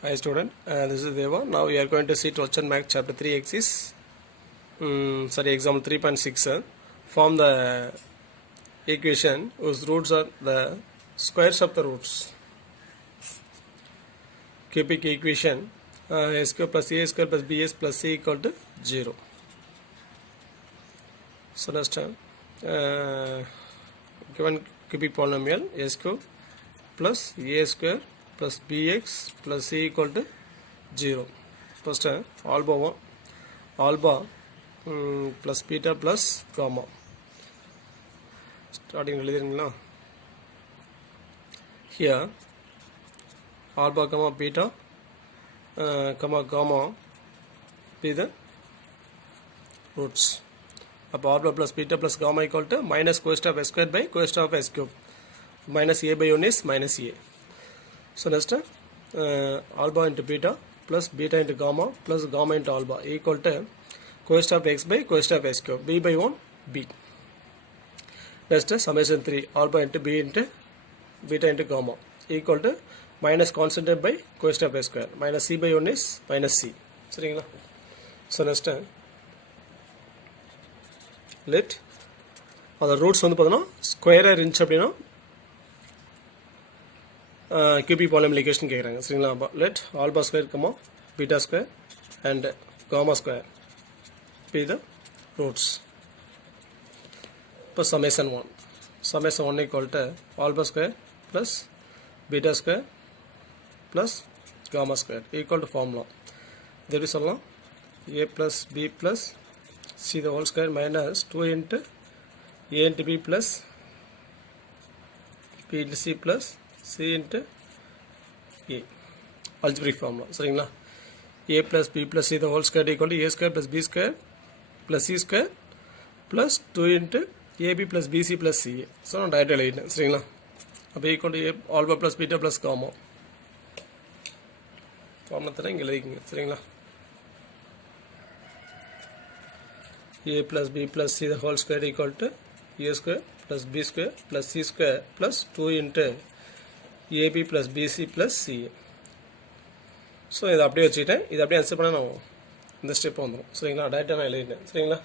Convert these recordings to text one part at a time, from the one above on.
Hi student, this is Deva. Now we are going to see 12th Math chapter 3 exercise. Example 3.6. Form the equation whose roots are the squares of the roots. Cubic equation a square plus a square plus bs plus c equal to 0. So next given cubic polynomial a square plus a square plus bx plus c equal to 0. First alba plus beta plus gamma. Starting here alpha comma beta comma gamma be the roots. Alpha plus beta plus gamma equal to minus cosine of s squared by cosine of s cube. Minus a by 1 is minus a. So next alpha into beta plus beta into gamma plus gamma into alpha equal to cosine of x by cosine of s cube. B by 1 b. Next summation 3 alpha into b into beta into gamma equal to minus constant by cosine of s square minus c by 1 is minus c. சரிங்களா? So next let அந்த roots வந்து பார்த்தோன்னா ஸ்கொயராக இருந்துச்சு அப்படின்னா cubic polynomial equation கேட்குறாங்க. சரிங்களா? let alpha square comma beta square and gamma square be the roots. இப்போ summation 1 equal to alpha square plus beta square plus gamma square equal to formula. இது எப்படி சொல்லலாம்? a plus b plus c the whole square minus 2 into a into b plus b into c plus c into a. Algebraic formula. சரிங்களா? a plus b plus c the whole square equal to a square plus b square plus c square plus 2 into ab plus bc plus ca. So நான் டைரெக்டாக எழுதிட்டேன். சரிங்களா? அப்போ equal to alpha plus beta plus gamma formula தரேன், இங்கே எழுதிக்கிங்க. சரிங்களா? a plus b plus c the whole square equal to a square plus b square plus c square plus 2 into ab plus bc plus ca. So இதை அப்படியே வச்சுக்கிட்டேன். இதை அப்படியே answer பண்ணால் நான் இந்த ஸ்டெப் வந்துடும். சரிங்களா? டைரெக்டாக நான் எழுதிட்டேன். சரிங்களா?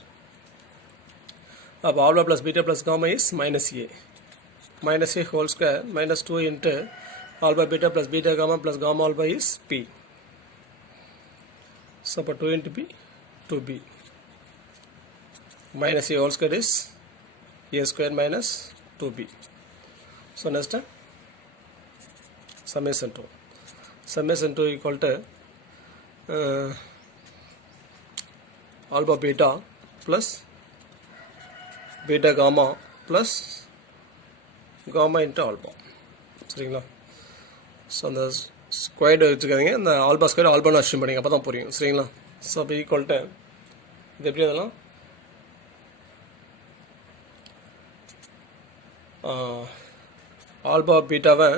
அப்போ alpha plus beta plus gamma is minus a whole square minus 2 into alpha beta plus beta gamma plus gamma alpha is p. So for 2 into b 2b minus a whole square is a square minus 2b. So next summation 2 equal to alpha beta plus beta gamma plus gamma into alpha. சரிங்களா? So அந்த squared வச்சுக்காதீங்க, அந்த alpha square ஆல்பான்னு assume பண்ணிங்க, அப்போ தான் புரியும். சரிங்களா? So அப்போ ஈக்குவல் டு இது எப்படி அதெல்லாம் ஆல்பா பீட்டாவை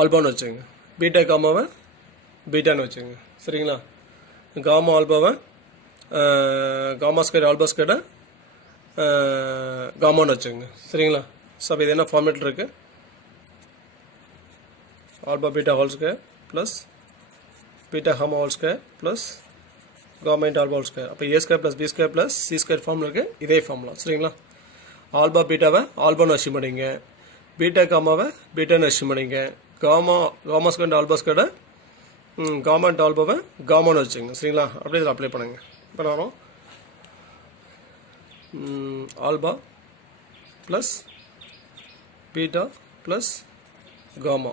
ஆல்பான்னு வச்சுங்க, பீட்டா காமாவை பீட்டான்னு வச்சுங்க. சரிங்களா? காமா ஆல்பாவை காமா ஸ்கொயர் ஆல்பா ஸ்கொயரை காமான்னு வச்சுங்க. சரிங்களா? ஸோ அப்போ இது என்ன ஃபார்மேட்டில் இருக்குது? Alpha beta whole square plus beta gamma whole square plus gamma into alpha whole square. அப்போ A square plus B square plus C square ஃபார்மில் இருக்குது. இதே ஃபார்முலா. சரிங்களா? ஆல்பா பீட்டாவை ஆல்பான்னு அஷ்யூம் பண்ணிங்க, பீட்டா காமாவை பீட்டான்னு அஷ்யூம் பண்ணிங்க, காமா ஸ்கொயர் ஆல்பா ஸ்கொயரை காமா இன்ட் ஆல்பாவை காமான்னு வச்சுங்க. சரிங்களா? அப்படியே இதில் அப்ளை பண்ணுங்க. இப்போ நான் alpha plus beta plus gamma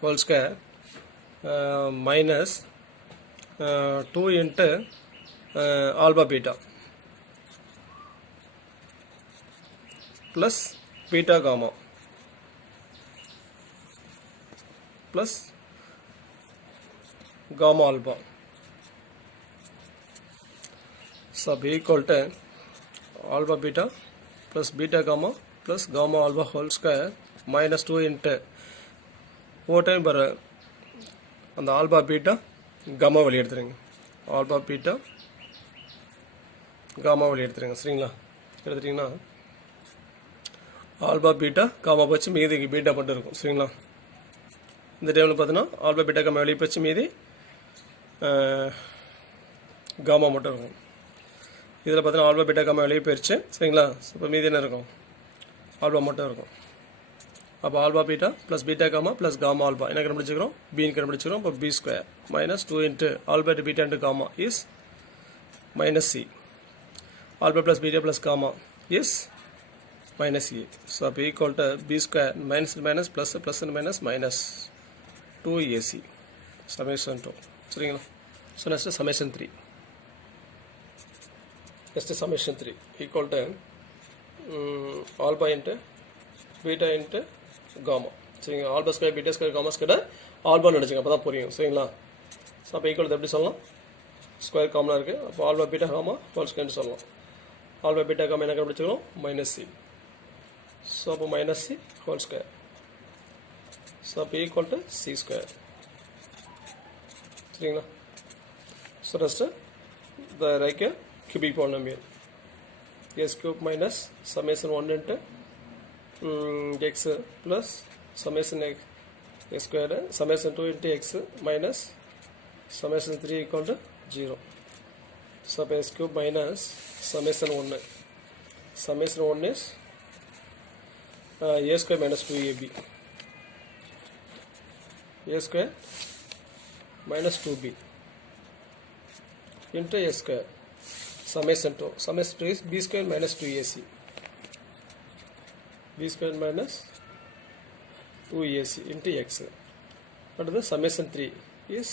whole square minus 2 into alpha beta plus beta gamma plus gamma alpha. So be equal to alpha beta plus beta gamma plus gamma alpha whole square minus 2 into over time per அந்த alpha beta gamma வெளியே எடுத்துருங்க, alpha beta gamma வெளியே எடுத்துருங்க. சரிங்களா? எடுத்துட்டிங்கன்னா alpha beta gamma போச்சு மீதி beta மட்டும் இருக்கும் சரிங்களா. இந்த டைமில் பார்த்தீங்கன்னா ஆல்பா பீட்டா காமா வெளியே போச்சு மீதி காமா மட்டும் இருக்கும். இதில் பார்த்தீங்கன்னா ஆல்பா பீட்டா காமா வெளியே போயிடுச்சு சரிங்களா. இப்போ மீதி என்ன இருக்கும், ஆல்பா மட்டும் இருக்கும். அப்போ alpha beta plus beta gamma plus gamma alpha என்ன கண்டுபிடிச்சிக்கிறோம், பின்னு கண்டுபிடிச்சிக்கிறோம். இப்போ B square minus 2 into alpha to beta into gamma is minus C. Alpha plus beta plus gamma is minus a. So p equal to b square minus minus plus plus and minus minus 2ac summation 2 சரிங்களா. So next summation 3. Next summation 3 equal to alpha into beta into gamma சரிங்களா. alpha square beta square gamma square alpha நினைச்சுங்க அப்போ தான் புரியும் சரிங்களா. So அப்போ equal எப்படி சொல்லலாம், square காமனாக இருக்குது. அப்போ ஆல்பா பீட்டா காமா ஹோல் ஸ்கொயர்னு சொல்லலாம். ஆல்பா பீட்டா காமா என்ன கண்டுபிடிச்சிக்கிறோம், மைனஸ் சி. So அப்போ minus c whole square. So அப்போ equal to c square. சரிங்களா. So next the like a cubic polynomial s cube minus summation 1 into x plus summation x square summation 2 into x minus summation 3 equal to 0. So அப்போ s cube minus summation 1 summation 1 is a square minus 2ab a square minus 2b into a square summation 2 is b square minus 2ac b square minus 2ac into x. But the summation 3 is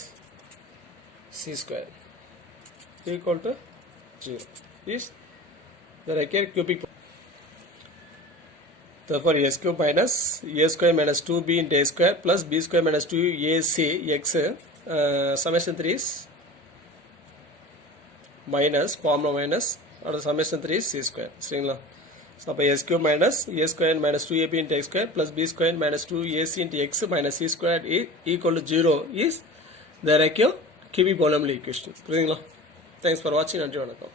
c square equal to 0 is the required cubic. Therefore s cube minus a square minus 2b into a square plus b square minus 2ac x summation 3 is minus formula minus or summation 3 is c square சரிங்களா. So அப்போ s cube minus a square minus 2ab into x square plus b square minus 2ac into x minus c square equal to 0 is the required cubic polynomial equation புரியுதுங்களா. Thanks for வாட்சிங். நன்றி வணக்கம்.